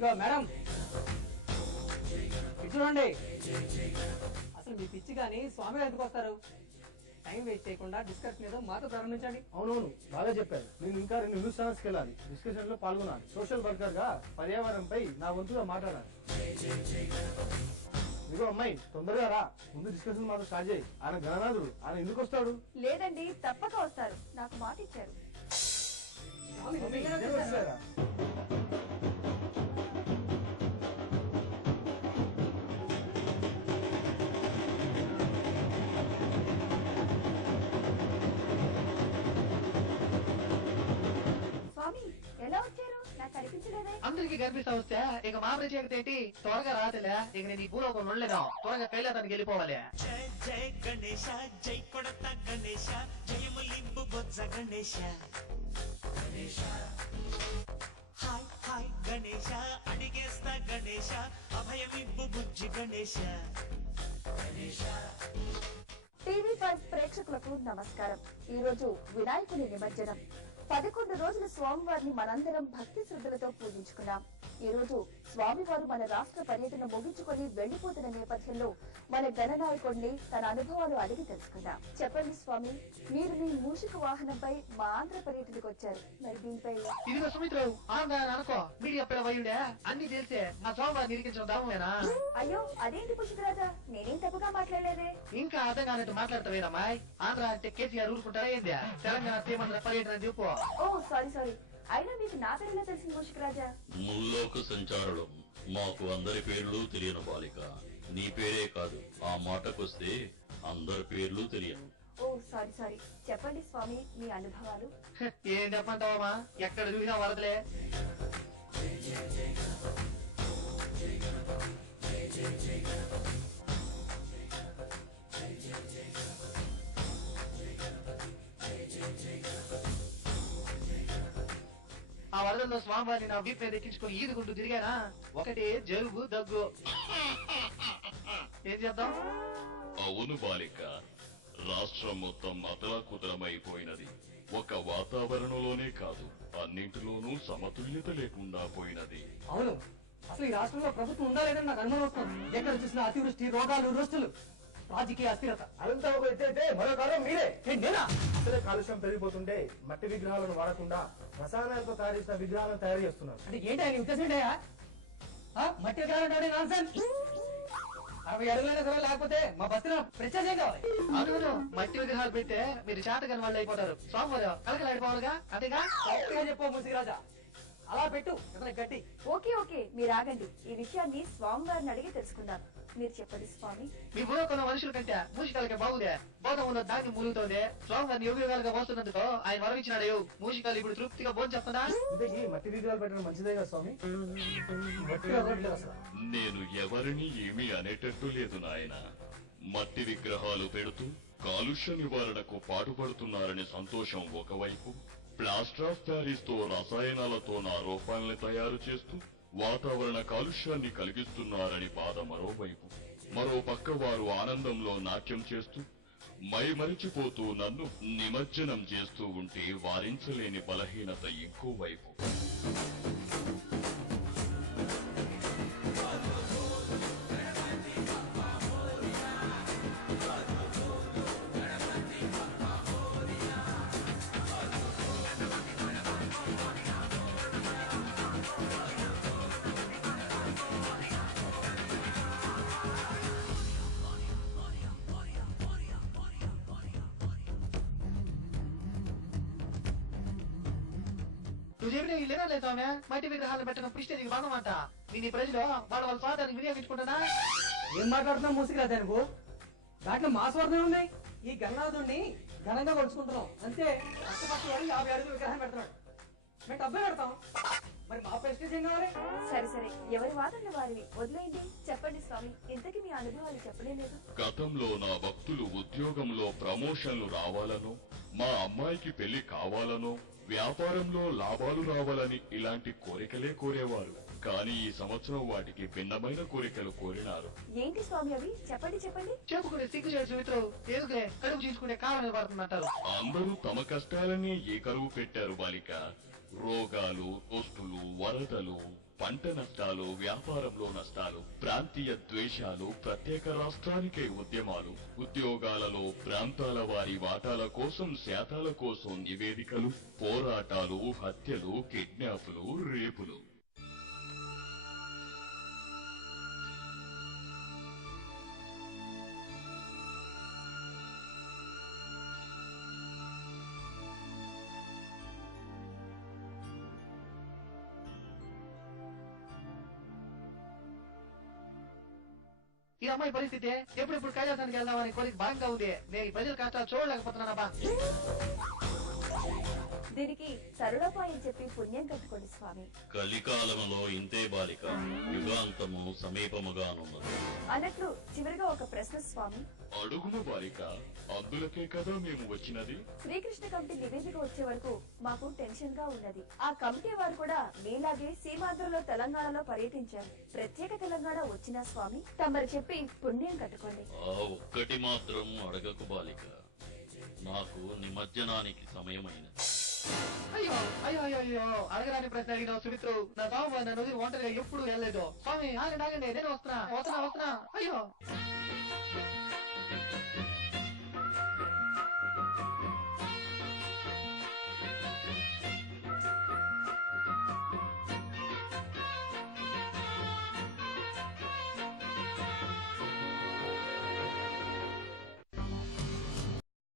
ఇగో madam చూడండి, అసలు మీ పిచ్చి కానీ స్వామి గారు ఎందుకు వస్తారు? టైం వేస్ట్ చేయకుండా డిస్కషన్ ఏదో మాతో ప్రారంభించండి. అవునవును, బాగా చెప్పారు. నేను ఇంకా 2 న్యూస్ ఛానల్స్కి వెళ్ళాలి, డిస్కషన్ లో పాల్గొనాలి. సోషల్ వర్కర్ గా పర్యావరణంపై నా వంతుగా మాట్లాడాలి. ఇదిగో అమ్మాయి, తొందరగా రా, ముందు డిస్కషన్ మాత్రం స్టార్ట్ చేయి. ఆయన గణనాథుడు, ఆయన ఎందుకు వస్తాడు? లేదండి, తప్పక వస్తారు, నాకు మాట ఇచ్చారు. స్వామి ఎలా వచ్చారు? నాకు కనిపించలేదే. అందరికి కనిపిస్తా వస్తే ఇక మా ప్రత్యేకత ఏంటి? త్వరగా రాతలే, ఇక నేను ఈ భూలోకం ఉండలేను. త్వరగా కైలాసానికి వెళ్ళిపోవాలి. జై జై గణేశ, జై కొడత గణేశ, జయములింబు బొజ్జ గణేశ. హాయ్ హాయ్ గణేశ, అడిగేస్తా గణేశ, అభయమిబ్బు బుజ్జి గణేశ. టీవీ5 ప్రేక్షకులకు నమస్కారం. ఈ రోజు వినాయకుని నిమజ్జనం. 11 రోజుల స్వామివారిని మనందరం భక్తి శ్రద్ధలతో పూజించుకున్నాం. ఈ రోజు స్వామివారు మన రాష్ట్ర పర్యటన ముగించుకొని వెళ్లిపోతున్న నేపథ్యంలో మన గణనాయకుడిని తన అనుభవాలు అడిగి తెలుసుకుందాం. చెప్పండి స్వామి, మీరు మీ మూషిక వాహనంపై మా ఆంధ్ర పర్యటనకు వచ్చారు, మరి దీనిపై? ఇదిగో సుమిత్రవు, అనుకో మీడియా పిల్లవయ్యుడే అన్ని తెలిసే మా స్వామివారిని నిరికించడం దామేనా? అయ్యో అదేంటి పుష్కరాజా, నేనేం తప్పుగా మాట్లాడలేదే. ఇంకా అర్థం కానట్టు మాట్లాడతావేనమ్మాయి. ఆంధ్ర అంటే కేసీఆర్ ఊరుకుంటారా ఏంది? తెలంగాణ సీమాంధ్ర పర్యటన చెప్పు. ఓ సారీ, అయినా మీకు నా పేరులా తెలిసింది పుష్కరాజా? ముల్లోక సంచారులం, మాకు అందరి పేర్లు తెలియని బాలిక. నీ పేరే కాదు, ఆ మాటకొస్తే అందరి పేర్లు తెలియను. ఓ సారీ, చెప్పండి స్వామి మీ అనుభవాలు. ఏం చెప్పంటావమ్మా, ఎక్కడ చూసినా వరదలే. ఆ వరదల్లో స్వామివారిని నా వీపు మీద ఎక్కించుకొని ఈదుకుంటూ తిరిగానా, ఒకటే జలుబు దగ్గు. ఏం చేద్దాం? అవును బాలిక, రాష్ట్రం మొత్తం అతలాకుతలమైపోయినది. ఒక వాతావరణంలోనే కాదు, అన్నింటిలోనూ సమతుల్యత లేకుండా పోయినది. అవును, అసలు ఈ రాష్ట్రంలో ప్రభుత్వం ఉందా లేదని నాకు అనుమానం వస్తుంది. ఎక్కడ చూసినా అతివృష్టి, రోగాలు, రుస్తులు, రాజకీయ అస్థిరత. అదంతా ఒక ఎత్తైతే మరో కారణం మీరే. నేనా? అసలే కాలుష్యం పెరిగిపోతుంటే మట్టి విగ్రహాలను వాడకుండా రసాయనాలతో తయారు చేసిన విగ్రహాలను తయారు చేస్తున్నారు. అంటే ఏంటి ఆయన ఉద్దేశం ఏంటయ్యా? మట్టి విగ్రహాలు నాన్సెన్స్. 60 అడుగులైనా సరే, లేకపోతే మా బస్సులో ప్రత్యేకం కావాలి. అవును, మట్టి విగ్రహాలు పెడితే మీరు చేతకాని వాళ్ళు అయిపోతారు. స్వామివారు కలకలాడిపోవాలిగా, అంతేగా? కరెక్ట్గా చెప్పు ముసిరాజా, అలా పెట్టు ఇతనికి గట్టి. ఓకే, మీరు ఆగండి. ఈ విషయాన్ని స్వామివారిని అడిగి తెలుసుకుందాం. మీరు చెప్పండి స్వామి. మీ భూలోకంలో మనుషుల కంటే మూషికాలకే బాగుదే. బోధంలో దాన్ని మూలుగుతోంది. స్వామివారిని యుగాలుగా వస్తున్నందుకు ఆయన వరవిచ్చినాడు. మూషికాలు ఇప్పుడు తృప్తిగా భోజనం చేస్తుందా? ఇంతకీ మట్టి విగ్రహాలు పెట్టడం మంచిదే కదా స్వామి? మట్టి అవ్వట్లేదు అసలు. నేను ఎవరిని ఏమీ అనేటట్టు లేదు నాయన. మట్టి విగ్రహాలు పెడుతూ కాలుష్య నివారణకు పాటుపడుతున్నారనే సంతోషం ఒకవైపు, ప్లాస్టర్ ఆఫ్ ప్యారిస్ తో రసాయనాలతో నా రూపాలని తయారు చేస్తూ వాతావరణ కాలుష్యాన్ని కలిగిస్తున్నారని బాధ మరోవైపు. మరో పక్క వారు ఆనందంలో నాట్యం చేస్తూ మైమరిచిపోతూ నన్ను నిమజ్జనం చేస్తూ ఉంటే వారించలేని బలహీనత ఇంకోవైపు. నువ్వు చెప్పిన ఇల్లేనా లేదు స్వామి? మట్టి విగ్రహాలు పెట్టడం ప్రిస్టేజ్కి భాగమంట. నేను ఈ ప్రజలు వాళ్ళ స్వార్థానికి వినియోగించుకుంటానా? ఏం మాట్లాడుతున్నావు ముసిరాజా నువ్వు? దాంట్లో మా స్వార్థం ఉన్నాయి. ఈ గణనాథుడిని ఘనంగా కొలుచుకుంటున్నాం అంతే. పక్క 50 అడుగులు విగ్రహం పెడుతున్నాడు, మేము డబ్బే పెడతాం. మరి మా ప్రెస్టేజ్ ఏం కావాలి? సరే, ఎవరి వాదనలు వారివి, వదిలేయండి. చెప్పండి స్వామి, ఇంతకీ మీ అనుభవాలు చెప్పలేదు. గతంలో నా భక్తులు ఉద్యోగంలో ప్రమోషన్లు రావాలనో, మా అమ్మాయికి పెళ్లి కావాలనో, వ్యాపారంలో లాభాలు రావాలని ఇలాంటి కోరికలే కోరేవారు. కానీ ఈ సంవత్సరం వాటికి భిన్నమైన కోరికలు కోరినారు. ఏంటి స్వామి అవి? చెప్పండి. చెప్పుకునే సిగ్గు చేసి మిత్రులు ఎదుగులే కడుపు తీసుకునే కాలం నిలబడుతుందంటారు. అందరూ తమ కష్టాలనే ఏ కరువు పెట్టారు బాలిక. రోగాలు, దోస్తులు, వరదలు, పంట నష్టాలు, వ్యాపారంలో నష్టాలు, ప్రాంతీయ ద్వేషాలు, ప్రత్యేక రాష్ట్రానికై ఉద్యమాలు, ఉద్యోగాలలో ప్రాంతాల వారి వాటాల కోసం, శాతాల కోసం నివేదికలు, పోరాటాలు, హత్యలు, కిడ్నాపులు, రేపులు. ఈ అమ్మాయి పరిస్థితి ఎప్పుడెప్పుడు కైలాసానికి వెళ్దామని కోరిక బాగా ఉంది. నేను ఈ ప్రజల కష్టాలు చూడలేకపోతున్నానబ్బా. దీనికి తరుణోపాయం చెప్పి పుణ్యం కట్టుకోండి స్వామి కలికాలంలో ఇంతే బాలిక, యుగాంతము సమీపముగానున్నది అన్నట్లు చివరిగా ఒక ప్రశ్న స్వామి. అడుగుము బాలిక, అందులకే కదా మేము వచ్చినది. శ్రీకృష్ణ కమిటీ నివేదిక వచ్చే వరకు మాకు టెన్షన్ గా ఉన్నది. ఆ కమిటీ వారు కూడా మీలాగే సీమాంధ్రలో తెలంగాణలో పర్యటించారు. ప్రత్యేక తెలంగాణ వచ్చిన స్వామి తమరు చెప్పి పుణ్యం కట్టుకోండి. ఆ ఒక్కటి మాత్రం అడగకు బాలిక, నాకు నిమజ్జనానికి సమయమైనది. అయ్యో అయ్యో అయ్యో అయ్యో, అడగరాని ప్రశ్న అడిగిన సుమిత్రు. నా బాబు నన్ను ఒంటరిగా ఎప్పుడు వెళ్ళలేదు. స్వామి ఆగండి ఆగండి, నేను వస్తున్నా. అయ్యో